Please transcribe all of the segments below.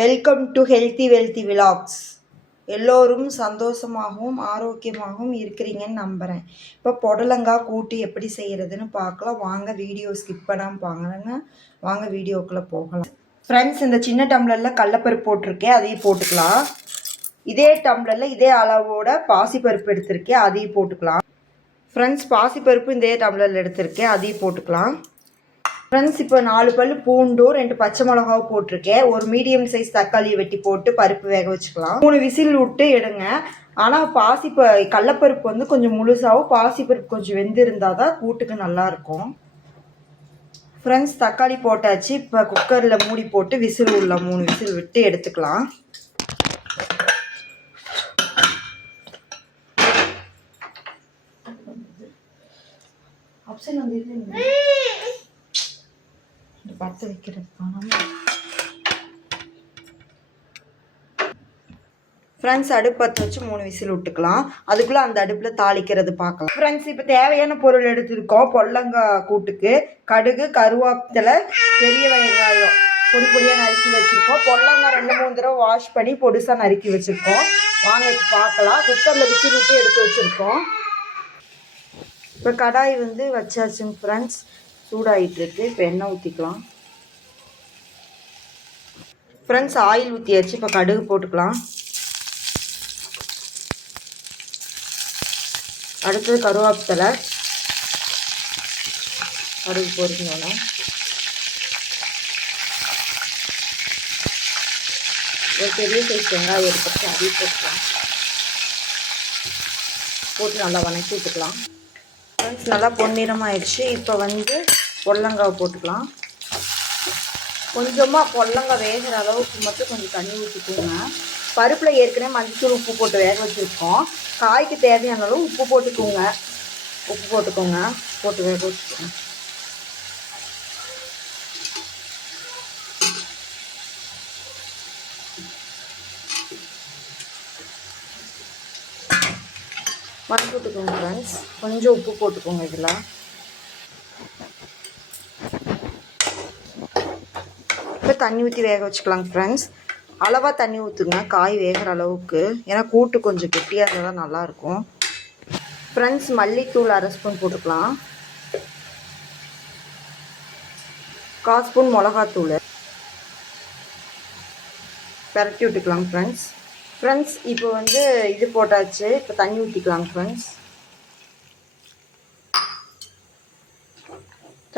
Welcome to healthy wealthy vlogs. எல்லோரும் சந்தோஷமாகவும் ஆரோக்கியமாகவும் இருக்கிறீங்கன்னு நம்புகிறேன். இப்போ புடலங்காய் கூட்டு எப்படி செய்கிறதுன்னு பார்க்கலாம். வாங்க, வீடியோ ஸ்கிப் பண்ணாமல் பாருங்க. வாங்க வீடியோக்குள்ளே போகலாம். ஃப்ரெண்ட்ஸ், இந்த சின்ன டம்ளரில் கடலைப்பருப்பு போட்டிருக்கேன், அதையும் போட்டுக்கலாம். இதே டம்ளரில் இதே அளவோட பாசிப்பருப்பு எடுத்திருக்கேன், அதையும் போட்டுக்கலாம். ஃப்ரெண்ட்ஸ், பாசிப்பருப்பு இதே டம்ளரில் எடுத்திருக்கேன், அதையும் போட்டுக்கலாம். ஃப்ரெண்ட்ஸ், இப்போ 4 பல் பூண்டும் 2 பச்சை மிளகாவும் போட்டிருக்கேன். ஒரு மீடியம் சைஸ் தக்காளியை வெட்டி போட்டு பருப்பு வேக வச்சுக்கலாம். 3 விசில் விட்டு எடுங்க. ஆனால் கடலைப்பருப்பு வந்து கொஞ்சம் முழுசாகவும் பாசிப்பருப்பு கொஞ்சம் வெந்து இருந்தால் தான் கூட்டுக்கு நல்லாயிருக்கும். ஃப்ரெண்ட்ஸ், தக்காளி போட்டாச்சு. இப்போ குக்கரில் மூடி போட்டு விசில் உள்ள 3 விசில் விட்டு எடுத்துக்கலாம். ஆப்ஷன் வந்து பற்ற வைக்கிறது. ஃப்ரெண்ட்ஸ், அடுப்பு பற்ற வச்சு 3 விசில் விட்டுக்கலாம். அதுக்குள்ளே அந்த அடுப்பில் தாளிக்கிறது பார்க்கலாம். ஃப்ரெண்ட்ஸ், இப்போ தேவையான பொருள் எடுத்துருக்கோம். பொடலங்காய் கூட்டுக்கு கடுகு, கருவேப்பிலை, பெரிய வெங்காயம் பொடி பொடியாக நறுக்கி வச்சுருக்கோம். பொடலங்காய் 2-3 தடவை வாஷ் பண்ணி பொடிசாக நறுக்கி வச்சுருக்கோம். வாங்க இப்போ பார்க்கலாம். குக்கரில் விசில் விட்டு எடுத்து வச்சுருக்கோம். இப்போ கடாய் வந்து வச்சாச்சுங்க ஃப்ரெண்ட்ஸ். சூடாகிட்டுருக்கு. இப்போ எண்ணெய் ஊற்றிக்கலாம். ஃப்ரெண்ட்ஸ், ஆயில் ஊற்றியாச்சு. இப்போ கடுகு போட்டுக்கலாம். அடுத்தது கருவேப்பிலை. கடுகு பொரிஞ்சோன்னா ஒரு பெரிய சைஸ் வெங்காயம் எடுத்துட்டு அதையும் போட்டுக்கலாம். போட்டு நல்லா வதக்கி விட்டுக்கலாம். ஃப்ரெண்ட்ஸ், நல்லா பொன்னிறமாகிடுச்சு. இப்போ வந்து பொடலங்காய் போட்டுக்கலாம். கொஞ்சமாக பொடலங்காய் வேகிற அளவுக்கு மட்டும் கொஞ்சம் தண்ணி ஊற்றிக்கோங்க. பருப்பில் ஏற்கனவே மஞ்சள் உப்பு போட்டு வேக வச்சுருக்கோம். காய்க்கு தேவையான அளவு உப்பு போட்டுக்கோங்க. போட்டு வேக வச்சுக்கோங்க. மண் போட்டுக்கோங்க ஃப்ரெண்ட்ஸ். கொஞ்சம் உப்பு போட்டுக்கோங்க. இதில் இப்போ தண்ணி ஊற்றி வேக வச்சுக்கலாங்க ஃப்ரெண்ட்ஸ். அளவாக தண்ணி ஊற்றுங்க, காய் வேகிற அளவுக்கு. ஏன்னா கூட்டு கொஞ்சம் கெட்டியாக இருந்தால் தான் நல்லாயிருக்கும். ஃப்ரெண்ட்ஸ், மல்லித்தூள் 1/2 ஸ்பூன் போட்டுக்கலாம். 1/4 ஸ்பூன் மிளகாத்தூள் பரட்டி விட்டுக்கலாம் ஃப்ரெண்ட்ஸ். இப்போ வந்து இது போட்டாச்சு. இப்போ தண்ணி ஊற்றிக்கலாம் ஃப்ரெண்ட்ஸ்.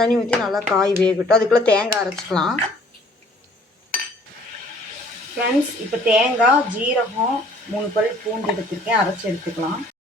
தண்ணி ஊற்றி நல்லா காய் வேகட்டும். அதுக்குள்ளே தேங்காய் அரைச்சிக்கலாம். ஃப்ரெண்ட்ஸ், இப்போ தேங்காய், ஜீரகம், 3 பல் பூண்டு எடுத்துருக்கேன், அரைச்சி எடுத்துக்கலாம்.